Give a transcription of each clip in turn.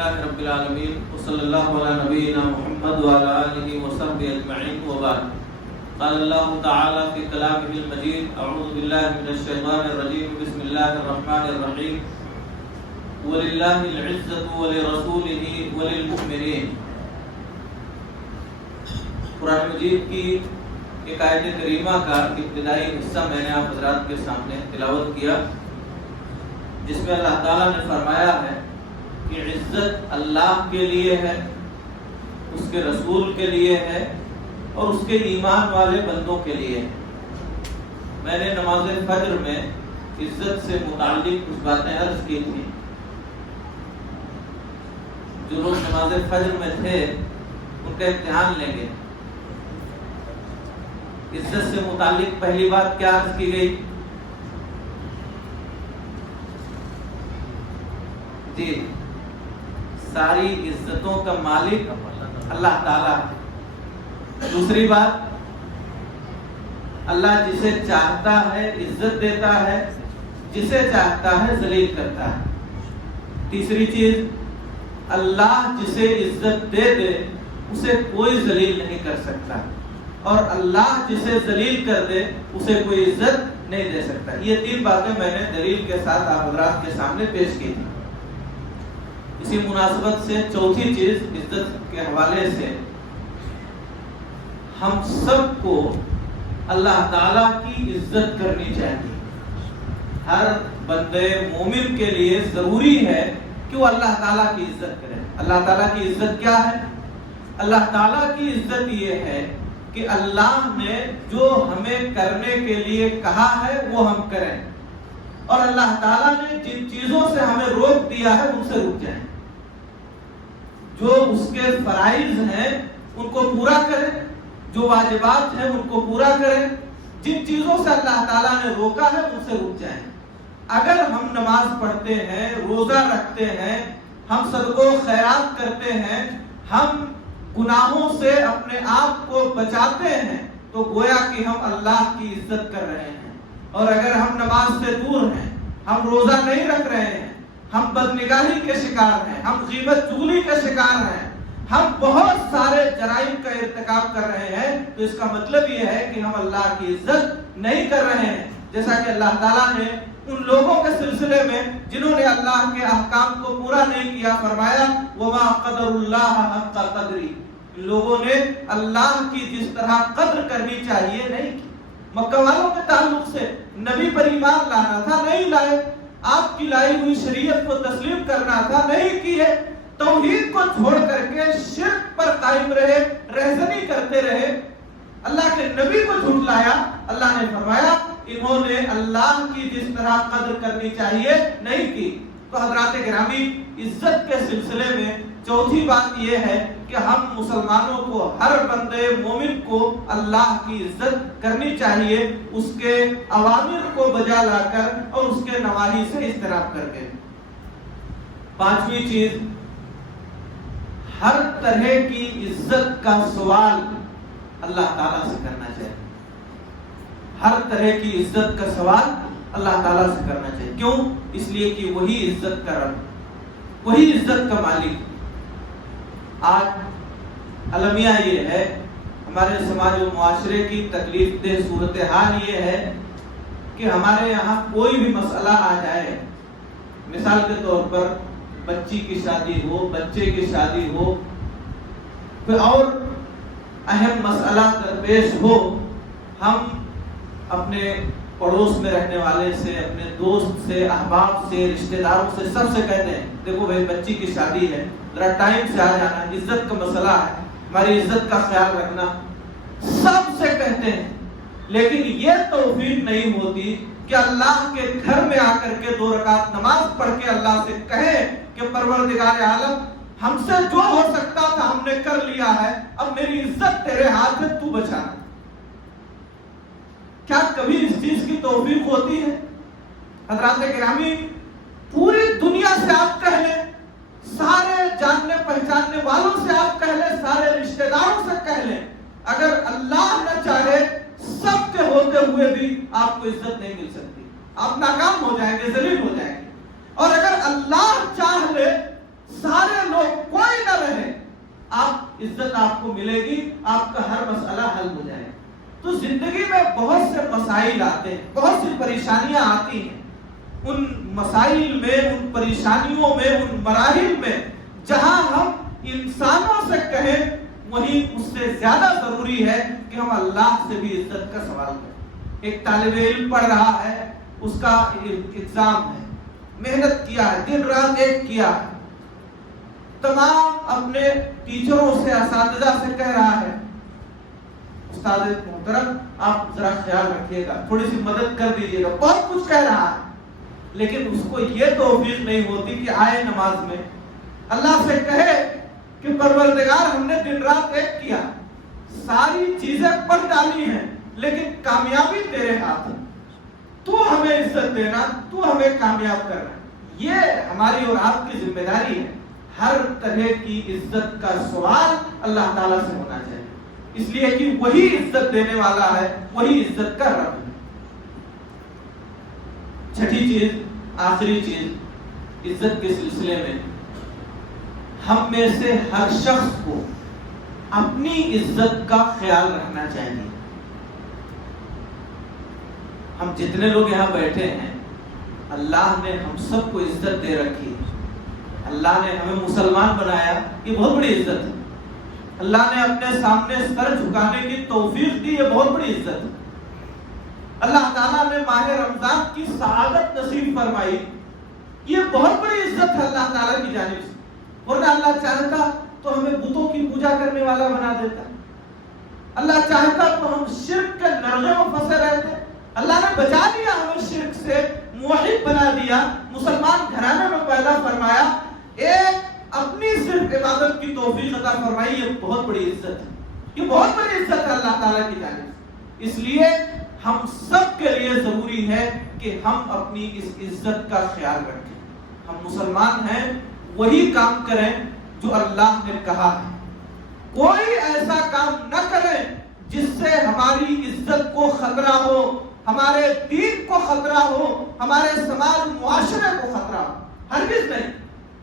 لله رب العالمين وصلى الله على نبينا محمد وعلى آله وصحبه أجمعين وبعد. قال الله تعالى في كلامه المجيد: أعوذ بالله من الشيطان الرجيم بسم الله الرحمن الرحيم ولله العزة ولرسوله وللمؤمنين. قرآن مجید کی ایک آیت کریمہ کا ابتدائی حصہ میں نے آپ حضرات کے سامنے تلاوت کیا، جس میں اللہ تعالیٰ نے فرمایا ہے کہ عزت اللہ کے لیے ہے، اس کے رسول کے لیے ہے اور اس کے ایمان والے بندوں کے لیے ہے. میں نے نماز فجر میں عزت سے متعلق کچھ باتیں عرض کی تھیں. جو لوگ نماز فجر میں تھے ان کا امتحان لیں گے. عزت سے متعلق پہلی بات کیا عرض کی گئی؟ جی، ساری عزتوں کا مالک اللہ تعالیٰ ہے. دوسری بات، اللہ جسے چاہتا ہے عزت دیتا ہے، جسے چاہتا ہے ذلیل کرتا ہے. تیسری چیز، اللہ جسے عزت دے دے اسے کوئی ذلیل نہیں کر سکتا، اور اللہ جسے ذلیل کر دے اسے کوئی عزت نہیں دے سکتا. یہ تین باتیں میں نے دلیل کے ساتھ آپ حضرات کے سامنے پیش کی تھی. اسی مناسبت سے چوتھی چیز عزت کے حوالے سے ہم سب کو اللہ تعالیٰ کی عزت کرنی چاہیے. ہر بندے مومن کے لیے ضروری ہے کہ وہ اللہ تعالیٰ کی عزت کرے. اللہ تعالیٰ کی عزت کیا ہے؟ اللہ تعالیٰ کی عزت یہ ہے کہ اللہ نے جو ہمیں کرنے کے لیے کہا ہے وہ ہم کریں، اور اللہ تعالیٰ نے جن چیزوں سے ہمیں روک دیا ہے ان سے رک جائیں. جو اس کے فرائض ہیں ان کو پورا کریں، جو واجبات ہیں ان کو پورا کریں. جن چیزوں سے اللہ تعالیٰ نے روکا ہے ان سے رک جائیں. اگر ہم نماز پڑھتے ہیں، روزہ رکھتے ہیں، ہم صدقہ و خیرات کرتے ہیں، ہم گناہوں سے اپنے آپ کو بچاتے ہیں، تو گویا کہ ہم اللہ کی عزت کر رہے ہیں. اور اگر ہم نماز سے دور ہیں، ہم روزہ نہیں رکھ رہے ہیں، ہم بدنگاہی کے شکار ہیں، ہم غیبت چغلی کے شکار ہیں، ہم بہت سارے جرائم کا ارتکاب کر رہے ہیں، تو اس کا مطلب یہ ہے کہ ہم اللہ کی عزت نہیں کر رہے ہیں. جیسا کہ اللہ تعالیٰ نے ان لوگوں کے سلسلے میں جنہوں نے اللہ کے احکام کو پورا نہیں کیا فرمایا: وَمَا قَدَرُ اللَّهَ حَقَّ قَدْرِهِ. ان لوگوں نے اللہ کی جس طرح قدر کرنی چاہیے نہیں کی. مکہ والوں کے تعلق سے نبی پر ایمان لانا تھا، نہیں لائے. آپ کی لائی ہوئی شریعت کو تسلیم کرنا تھا، نہیں کیے. توحید کو چھوڑ کر کے شرک پر قائم رہے، رہزنی کرتے رہے، اللہ کے نبی کو جھٹلایا. اللہ نے فرمایا انہوں نے اللہ کی جس طرح قدر کرنی چاہیے نہیں کی. تو حضرات گرامی، عزت کے سلسلے میں چوتھی بات یہ ہے کہ ہم مسلمانوں کو، ہر بندے مومن کو اللہ کی عزت کرنی چاہیے، اس کے اوامر کو بجا لا کر اور اس کے نواہی سے اجتناب کر کے. پانچویں چیز، ہر طرح کی عزت کا سوال اللہ تعالیٰ سے کرنا چاہیے. ہر طرح کی عزت کا سوال اللہ تعالیٰ سے کرنا چاہیے. کیوں؟ اس لیے کہ وہی عزت کا رب، وہی عزت کا مالک. آج المیہ یہ ہے، ہمارے سماج و معاشرے کی تکلیف دہ صورتحال یہ ہے کہ ہمارے یہاں کوئی بھی مسئلہ آ جائے، مثال کے طور پر بچی کی شادی ہو، بچے کی شادی ہو، کوئی اور اہم مسئلہ درپیش ہو، ہم اپنے پڑوس میں رہنے والے سے، اپنے دوست سے، احباب سے، رشتہ داروں سے، سب سے کہتے ہیں دیکھو بھائی بچی کی شادی ہے، ذرا ٹائم سے آ جانا، عزت کا مسئلہ ہے، ہماری عزت کا خیال رکھنا. سب سے کہتے ہیں، لیکن یہ توفیق نہیں ہوتی کہ اللہ کے گھر میں آ کر کے 2 رکعت نماز پڑھ کے اللہ سے کہیں کہ پروردگار عالم، ہم سے جو ہو سکتا تھا ہم نے کر لیا ہے، اب میری عزت تیرے ہاتھ ہے، تو بچا. کیا کبھی اس چیز کی توفیق ہوتی ہے؟ حضرات گرامی، پوری دنیا سے آپ کہہ لیں، سارے جاننے پہچاننے والوں سے آپ کہہ لیں، سارے رشتہ داروں سے کہہ لیں، اگر اللہ نہ چاہے سب کے ہوتے ہوئے بھی آپ کو عزت نہیں مل سکتی. آپ ناکام ہو جائیں گے، ذلیل ہو جائیں گے. اور اگر اللہ چاہ لے سارے لوگ آپ عزت آپ کو ملے گی، آپ کا ہر مسئلہ حل ہو جائے گا۔ تو زندگی میں بہت سے مسائل آتے ہیں، بہت سی پریشانیاں آتی ہیں، ان مسائل میں، ان پریشانیوں میں، ان مراحل میں جہاں ہم انسانوں سے کہیں وہی اس سے زیادہ ضروری ہے کہ ہم اللہ سے بھی عزت کا سوال کریں۔ ایک طالب علم پڑھ رہا ہے، اس کا ایگزام ہے، محنت کیا ہے، دن رات ایک کیا ہے، تمام اپنے ٹیچروں سے، اساتذہ سے کہہ رہا ہے استاد محترم آپ ذرا خیال رکھیے گا، تھوڑی سی مدد کر دیجیے گا، بہت کچھ کہہ رہا ہے، لیکن اس کو یہ توفیق نہیں ہوتی کہ آئے نماز میں اللہ سے کہے کہ پروردگار ہم نے دن رات ایک کیا، ساری چیزیں پڑھ ڈالی ہیں، لیکن کامیابی تیرے ہاتھ ہے، تو ہمیں عزت دینا، تو ہمیں کامیاب کرنا۔ یہ ہماری اور آپ کی ذمہ داری ہے، ہر طرح کی عزت کا سوال اللہ تعالیٰ سے ہونا چاہیے، اس لیے کہ وہی عزت دینے والا ہے، وہی عزت کا رب ہے۔ چھٹی چیز، آخری چیز عزت کے سلسلے میں، ہم میں سے ہر شخص کو اپنی عزت کا خیال رکھنا چاہیے۔ ہم جتنے لوگ یہاں بیٹھے ہیں، اللہ نے ہم سب کو عزت دے رکھی ہے، اللہ نے ہمیں مسلمان بنایا، یہ بہت بڑی عزت ہے، اللہ نے اپنے سامنے سر جھکانے کی توفیق دی، یہ بہت بڑی عزت ہے، اللہ تعالیٰ نے ماہ رمضان کی سعادت نصیب فرمائی، یہ بہت بڑی عزت ہے اللہ تعالیٰ کی جانب سے، ورنہ اللہ چاہتا تو ہمیں بتوں کی پوجا کرنے والا بنا دیتا، اللہ چاہتا تو ہم شرک کے نرغے میں پھنسے رہتے، اللہ نے بچا دیا ہمیں شرک سے، موحد بنا دیا، مسلمان گھرانے میں پیدا فرمایا، ایک اپنی صرف عبادت کی توفیق عطا فرمائی، یہ بہت بڑی عزت ہے، یہ بہت بڑی عزت ہے اللہ تعالیٰ کی جانب سے۔ اس لیے ہم سب کے لیے ضروری ہے کہ ہم اپنی اس عزت کا خیال رکھیں، ہم مسلمان ہیں، وہی کام کریں جو اللہ نے کہا ہے، کوئی ایسا کام نہ کریں جس سے ہماری عزت کو خطرہ ہو، ہمارے دین کو خطرہ ہو، ہمارے سماج معاشرے کو خطرہ ہو، ہرگز نہیں،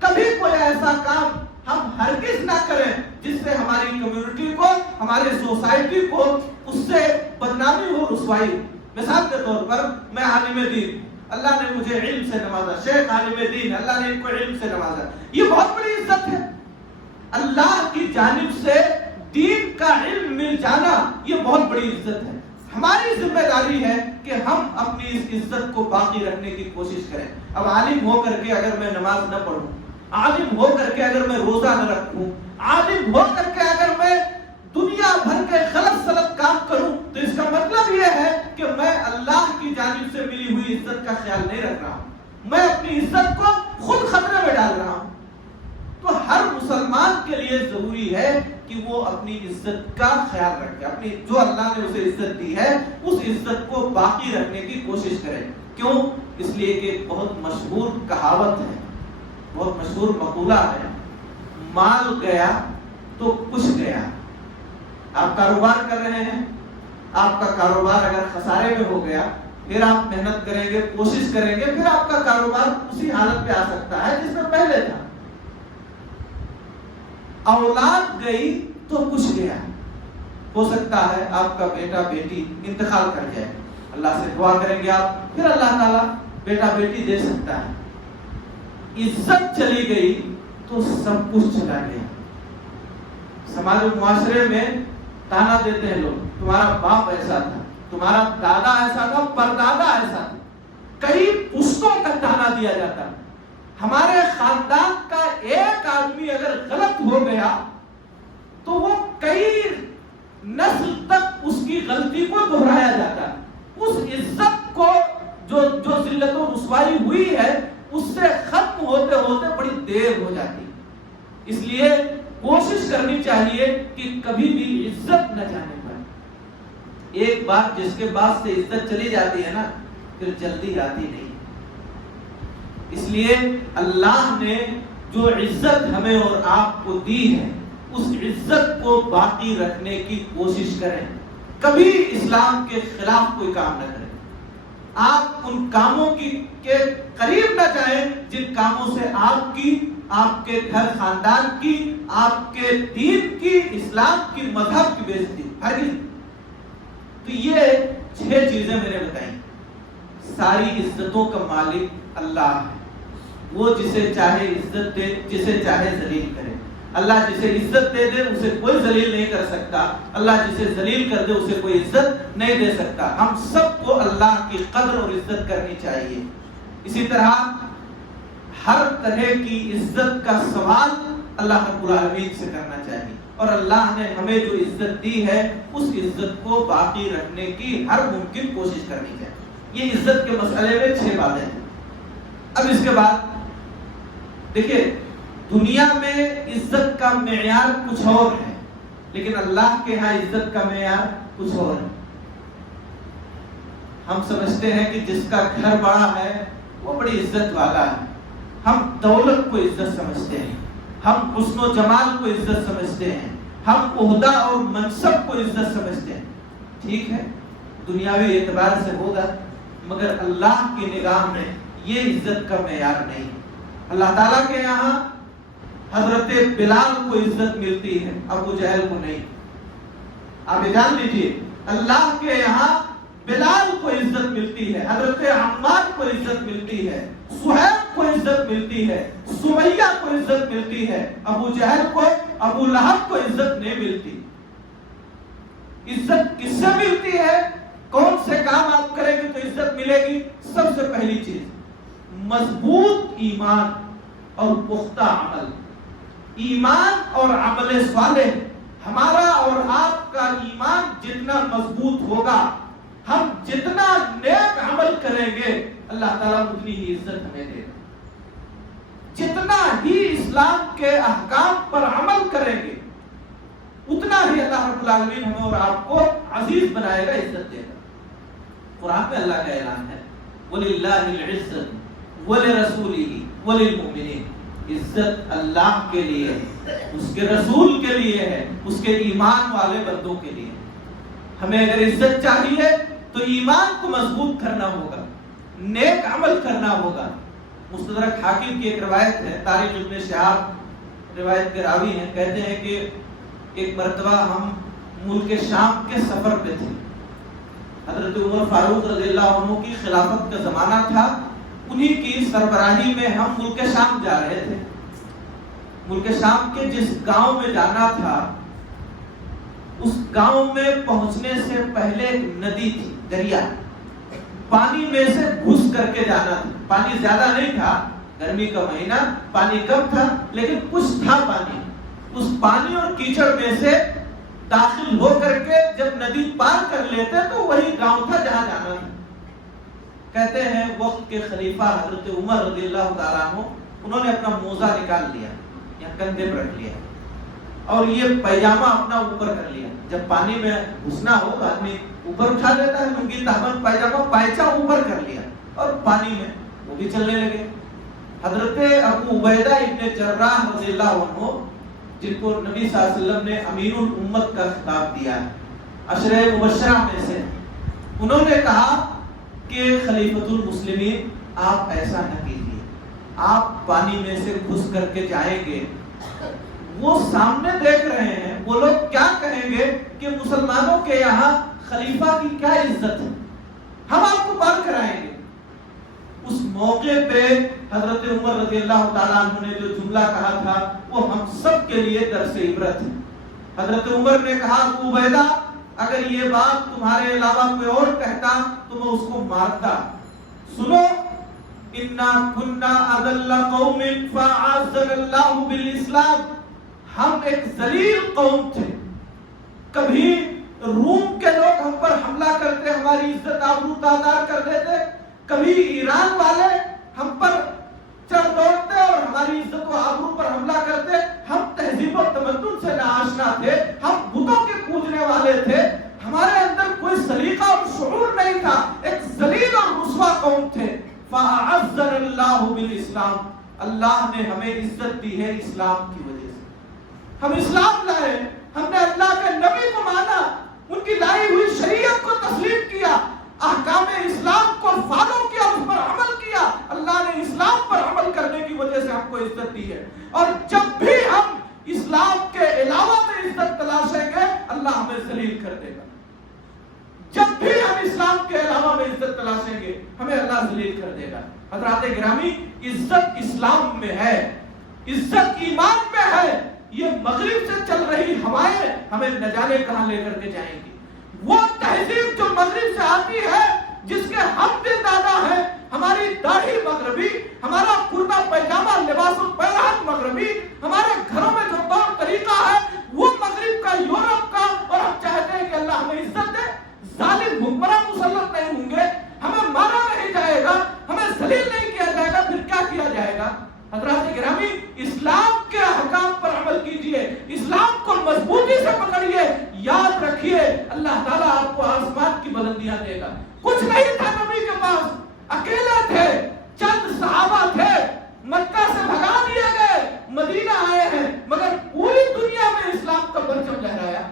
کبھی کوئی ایسا کام ہم ہرگز نہ کریں جس سے ہماری کمیونٹی کو، ہماری سوسائٹی کو اس سے بدنامی ہو، رسوائی۔ مثال کے طور پر میں عالم دین، اللہ نے مجھے علم سے نوازا، شیخ عالم دین، اللہ نے ان کو علم سے نوازا، یہ بہت بڑی عزت ہے، اللہ کی جانب سے دین کا علم مل جانا یہ بہت بڑی عزت ہے۔ ہماری ذمہ داری ہے کہ ہم اپنی اس عزت کو باقی رکھنے کی کوشش کریں۔ اب عالم ہو کر کے اگر میں نماز نہ پڑھوں، عالم ہو کر کے اگر میں روزہ نہ رکھوں، عالم ہو کر کے اگر میں دنیا بھر کے غلط سلط کام کروں، تو اس کا مطلب یہ ہے کہ میں اللہ کی جانب سے ملی ہوئی عزت کا خیال نہیں رکھ رہا ہوں، میں اپنی عزت کو خود خطرے میں ڈال رہا ہوں۔ تو ہر مسلمان کے لیے ضروری ہے کہ وہ اپنی عزت کا خیال رکھے، اپنی جو اللہ نے اسے عزت دی ہے اس عزت کو باقی رکھنے کی کوشش کرے۔ کیوں؟ اس لیے کہ ایک بہت مشہور کہاوت ہے، بہت مشہور مقولہ ہے، مال گیا تو کچھ گیا۔ آپ کاروبار کر رہے ہیں، آپ کا کاروبار اگر خسارے میں ہو گیا، پھر آپ محنت کریں گے، کوشش کریں گے، پھر آپ کا کاروبار اسی حالت پہ آ سکتا ہے جس میں پہلے تھا۔ اولاد گئی تو کچھ گیا، ہو سکتا ہے آپ کا بیٹا بیٹی انتقال کر جائے، اللہ سے دعا کریں گے آپ، پھر اللہ تعالیٰ بیٹا بیٹی دے سکتا ہے۔ عزت چلی گئی تو سب کچھ چلا گیا۔ سماج و معاشرے میں تانا دیتے ہیں لوگ، تمہارا باپ ایسا تھا، تمہارا دادا ایسا تھا، پردادا ایسا تھا، کئی پشتوں کا تانا دیا جاتا ہے۔ ہمارے خاندان کا ایک آدمی اگر غلط ہو گیا تو وہ کئی نسل تک اس کی غلطی کو دہرایا جاتا ہے، اس عزت کو جو ذلت و رسوائی ہوئی ہے اس سے ختم ہوتے ہوتے بڑی دیر ہو جاتی ہے۔ اس لیے کوشش کرنی چاہیے کہ کبھی بھی عزت نہ جانے پائے۔ ایک بار جس کے بعد سے عزت چلی جاتی ہے نا، پھر جلدی آتی نہیں۔ اس لیے اللہ نے جو عزت ہمیں اور آپ کو دی ہے اس عزت کو باقی رکھنے کی کوشش کریں، کبھی اسلام کے خلاف کوئی کام نہ کریں۔ آپ ان کاموں کے قریب نہ جائیں جن کاموں سے آپ کی، آپ کے گھر خاندان کی، آپ کے دین کی، اسلام کی، مذہب کی بےعزتی ہرگز۔ تو یہ 6 چیزیں میں نے بتائیں۔ ساری عزتوں کا مالک اللہ ہے، وہ جسے چاہے عزت دے، جسے چاہے ذلیل کرے۔ اللہ جسے عزت دے دے اسے کوئی ذلیل نہیں کر سکتا، اللہ جسے ذلیل کر دے اسے کوئی عزت نہیں دے سکتا۔ ہم سب کو اللہ کی قدر اور عزت کرنی چاہیے۔ اسی طرح ہر طرح کی عزت کا سوال اللہ رب العالمین سے کرنا چاہیے، اور اللہ نے ہمیں جو عزت دی ہے اس عزت کو باقی رکھنے کی ہر ممکن کوشش کرنی چاہیے۔ یہ عزت کے مسئلے میں 6 باتیں ہیں۔ اب اس کے بعد دیکھیے، دنیا میں عزت کا معیار کچھ اور ہے، لیکن اللہ کے ہاں عزت کا معیار کچھ اور ہے۔ ہم سمجھتے ہیں کہ جس کا گھر بڑا ہے وہ بڑی عزت والا ہے، ہم دولت کو عزت سمجھتے ہیں، ہم حسن و جمال کو عزت سمجھتے ہیں، ہم عہدہ اور منصب کو عزت سمجھتے ہیں۔ ٹھیک ہے، دنیاوی اعتبار سے ہوگا، مگر اللہ کی نگاہ میں یہ عزت کا معیار نہیں۔ اللہ تعالیٰ کے یہاں حضرت بلال کو عزت ملتی ہے، ابو جہل کو نہیں۔ آپ یہ جان لیجیے، اللہ کے یہاں بلال کو عزت ملتی ہے، حضرت عمار کو عزت ملتی ہے، صہیب کو عزت ملتی ہے، سمیہ کو عزت ملتی ہے، ابو جہل کو، ابو لہب کو عزت نہیں ملتی۔ عزت کس سے ملتی ہے؟ کون سے کام آپ کریں گے تو عزت ملے گی؟ سب سے پہلی چیز مضبوط ایمان اور پختہ عمل۔ ایمان اور عمل صالح، ہمارا اور آپ کا ایمان جتنا مضبوط ہوگا، ہم جتنا نیک عمل کریں گے، اللہ تعالیٰ اتنی ہی عزت ہمیں دے گا۔ جتنا ہی اسلام کے احکام پر عمل کریں گے، اتنا ہی اللہ رب العالمین ہمیں اور آپ کو عزیز بنائے گا، عزت دے گا۔ قرآن میں اللہ کا اعلان ہے، وَلِلَّهِ الْعِزَّةُ وَلِرَسُولِهِ وَلِلْمُؤْمِنِينَ۔ عزت اللہ کے لیے ہے، اس کے رسول کے لیے ہے، اس کے ایمان والے بندوں کے لیے۔ ہمیں اگر عزت چاہیے تو ایمان کو مضبوط کرنا ہوگا، نیک عمل کرنا ہوگا۔ مستدرک حاکم کی ایک روایت ہے، تاریخ ابن شہاب روایت کے راوی ہیں، کہتے ہیں کہ ایک مرتبہ ہم ملک شام کے سفر پہ تھے۔ حضرت عمر فاروق رضی اللہ عنہ کی خلافت کا زمانہ تھا، انہی کی سربراہی میں ہم ملک شام جا رہے تھے۔ ملک شام کے جس گاؤں میں جانا تھا، اس گاؤں میں پہنچنے سے پہلے ایک ندی تھی، دریا، پانی میں سے گھس کر کے جانا تھا۔ پانی زیادہ نہیں تھا، گرمی کا مہینہ، پانی کم تھا، لیکن کچھ تھا پانی۔ اس پانی اور کیچڑ میں سے داخل ہو کر کے جب ندی پار کر لیتے تو وہی گاؤں تھا جہاں جانا تھا۔ کہتے ہیں وقت کے خلیفہ حضرت عمر رضی اللہ تعالیٰ عنہ، انہوں نے اپنا موزہ نکال لیا، یا کندھے پر رکھ لیا، اور یہ پیجامہ اپنا اوپر کر لیا۔ جب پانی میں گھسنا ہو تو آدمی اوپر اٹھا دیتا ہے، لنگی تہبند پائجامہ پائچہ اوپر کر لیا، اور پانی میں وہ بھی چلنے لگے۔ حضرت ابو عبیدہ ابن جراح رضی اللہ عنہ، جن کو نبی صلی اللہ علیہ وسلم نے امیر الامت کا خطاب دیا ہے، عشرہ مبشرہ میں سے، انہوں نے کہا کہ خلیفۃ المسلمین آپ ایسا نہ کیجیے، آپ پانی میں سے گھس کر کے جائیں گے، وہ سامنے دیکھ رہے ہیں، وہ لوگ کیا کہیں گے کہ مسلمانوں کے یہاں خلیفہ کی کیا عزت ہے، ہم آپ کو پار کرائیں گے۔ اس موقع پہ حضرت عمر رضی اللہ تعالیٰ عنہ نے جو جملہ کہا تھا وہ ہم سب کے لیے درس عبرت ہے۔ حضرت عمر نے کہا ابو عبیدہ اگر یہ بات تمہارے علاوہ کوئی اور کہتا تو میں اس کو مارتا۔ سنو، انا كنا اذل قوم فاعزنا اللہ بالاسلام، ہم ایک ذلیل قوم تھے، کبھی روم کے لوگ ہم پر حملہ کرتے ہماری عزت آبرو تازار کر دیتے، کبھی ایران والے ہم پر چڑھ دوڑتے اور ہماری عزت و آبرو پر حملہ کرتے، ہم تہذیب و تمدن سے ناآشنا تھے، ہم بتوں کے پوجنے والے تھے، ہمارے اندر کوئی سلیقہ اور شعور نہیں تھا، ایک ذلیل اور رسوا قوم تھے۔ فَأَعَزَّنَا اللَّهُ بِالْإِسْلَامِ، اللہ نے ہمیں عزت دی ہے اسلام کی وجہ سے۔ ہم اسلام لائے، ہم نے اللہ کے نبی کو مانا، ان کی لائی ہوئی شریعت کو تسلیم کیا، احکام اسلام کو فالو کیا، اس پر عمل کیا، اللہ نے اسلام پر عمل کرنے کی وجہ سے ہم کو عزت دی ہے. اور جب بھی ہم اسلام کے علاوہ میں عزت تلاشیں گے اللہ ہمیں ذلیل کر دے گا. جب بھی ہم اسلام کے علاوہ میں عزت تلاشیں گے ہمیں اللہ ذلیل کر دے گا. حضرات گرامی، عزت اسلام میں ہے، عزت ایمان میں ہے. یہ مغرب سے چل رہی ہوائیں ہمیں نہ جانے کہاں لے کر کے جائیں گی. وہ تہذیب جو مغرب سے آتی ہے، جس کے ہم دل دادا ہیں، ہماری داڑھی مغربی، ہمارا کرتا پیجامہ لباس الپیرہن مغربی، ہمارے گھروں میں جو طور طریقہ ہے وہ مغرب کا، یورپ کا. اور ہم چاہتے ہیں کہ اللہ ہمیں عزت دے. ظالم حکمران مسلط نہیں ہوں گے، ہمیں مارا نہیں جائے گا، ہمیں ذلیل نہیں کیا جائے گا، پھر کیا کیا جائے گا؟ حضرات گرامی، اسلام کے احکام پر عمل کیجئے، اسلام کو مضبوطی سے پکڑیے. یاد رکھیے اللہ تعالیٰ آپ کو آسمان کی بلندیاں دے گا. کچھ نہیں تھا نبی کے پاس، اکیلے تھے، چند صحابہ تھے، مکہ سے بھگا دیے گئے، مدینہ آئے ہیں، مگر پوری دنیا میں اسلام کا پرچم لہرایا.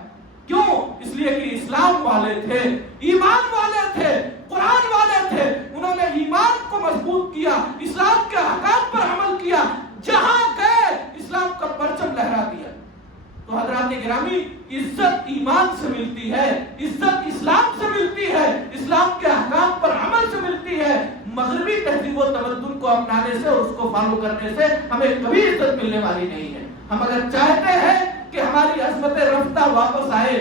کیوں؟ اس لیے کہ اسلام والے تھے، ایمان والے تھے، قرآن والے تھے. انہوں نے ایمان کو مضبوط کیا، اسلام کے احکام پر عمل کیا، جہاں گئے اسلام کا پرچم لہرا دیا. تو حضرات گرامی، عزت ایمان سے ملتی ہے، عزت اسلام سے ملتی ہے، اسلام کے احکام پر عمل سے ملتی ہے. مغربی تہذیب و تمدن کو اپنانے سے اور اس کو فالو کرنے سے ہمیں کبھی عزت ملنے والی نہیں ہے. ہم اگر چاہتے ہیں کہ ہماری عظمت رفتہ واپس آئے،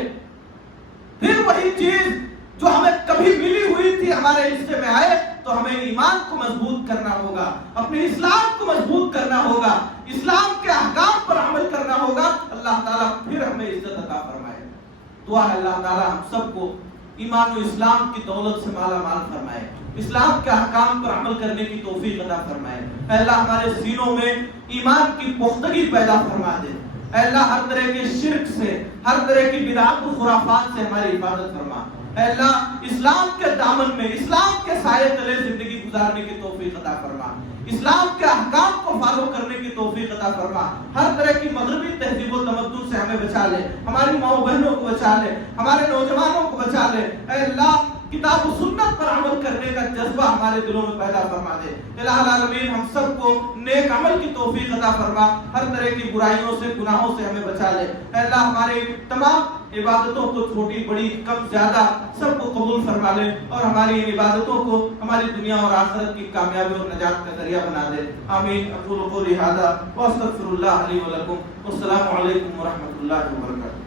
پھر وہی چیز جو ہمیں کبھی ملی ہوئی تھی ہمارے حصے میں آئے، تو ہمیں ایمان کو مضبوط کرنا ہوگا، اپنے اسلام کو مضبوط کرنا ہوگا، اسلام کے احکام پر عمل کرنا ہوگا. اللہ تعالیٰ پھر ہمیں عزت عطا فرمائے. دعا ہے اللہ تعالیٰ ہم سب کو ایمان و اسلام کی دولت سے مالا مال فرمائے، اسلام کے احکام پر عمل کرنے کی توفیق عطا فرمائے. اے اللہ ہمارے سینوں میں ایمان کی پختگی پیدا فرما دے. اے اللہ ہر طرح کے شرک سے، ہر طرح کی بدعات و خرافات سے ہماری حفاظت فرما. اے اللہ اسلام کے دامن میں، اسلام کے سائے تلے زندگی گزارنے کی توفیق عطا فرما. اسلام کے احکام کو فالو کرنے کی توفیق عطا فرما. ہر طرح کی مغربی تہذیب و تمدن سے ہمیں بچا لے، ہماری ماں بہنوں کو بچا لے، ہمارے نوجوانوں کو بچا لے. اے اللہ کتاب و سنت پر عمل کرنے کا جذبہ ہمارے دلوں میں پیدا فرما دے. الہ العالمین ہم سب کو نیک عمل کی توفیق عطا فرما. ہر طرح کی برائیوں سے، گناہوں سے ہمیں بچا لے. اے اللہ ہمارے تمام عبادتوں کو، چھوٹی بڑی کم زیادہ، سب کو قبول فرما لے اور ہماری عبادتوں کو ہماری دنیا اور آخرت کی کامیابی اور نجات کا ذریعہ بنا دے. آمین. اقول قولی ھذا واستغفر اللہ لی ولکم. والسلام علیکم ورحمۃ اللہ وبرکاتہ.